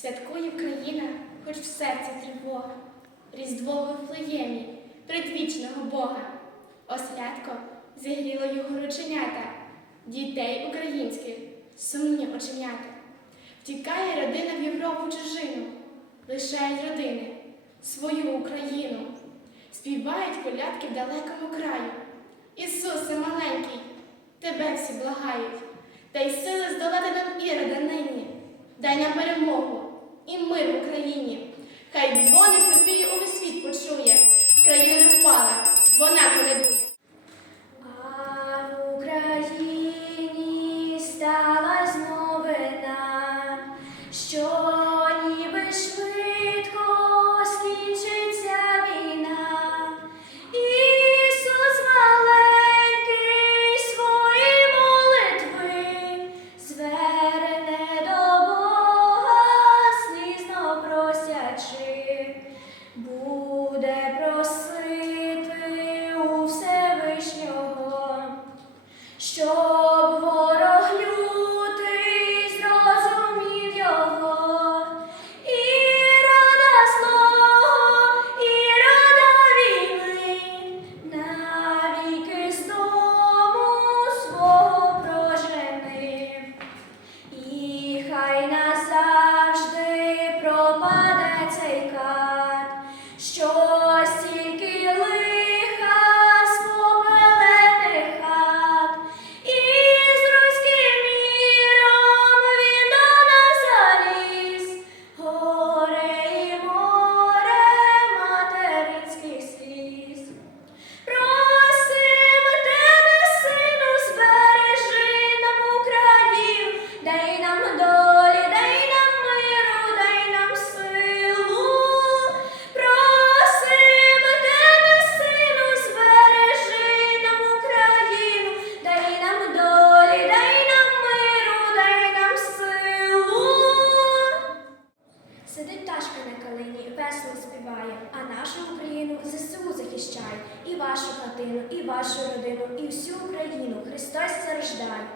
Святкує Україна, хоч в серці тривога, Різдво в Вифлеємі, предвічного Бога. Ослядко зігріло його рученята, дітей українських, сумні оченята. Втікає родина в Європу чужину, лишають родини свою Україну, співають колядки в далекому краю. Ісусе маленький, тебе всі благають, дай сили здолати нам ірода нині, дай нам перемогу і мир в Україні. Хай дзвони Софії увесь світ почує, країна впала, вона колядує. Весело співає, а нашу Україну ЗСУ захищає. І вашу хатину, і вашу родину, і всю Україну Христос зарождає.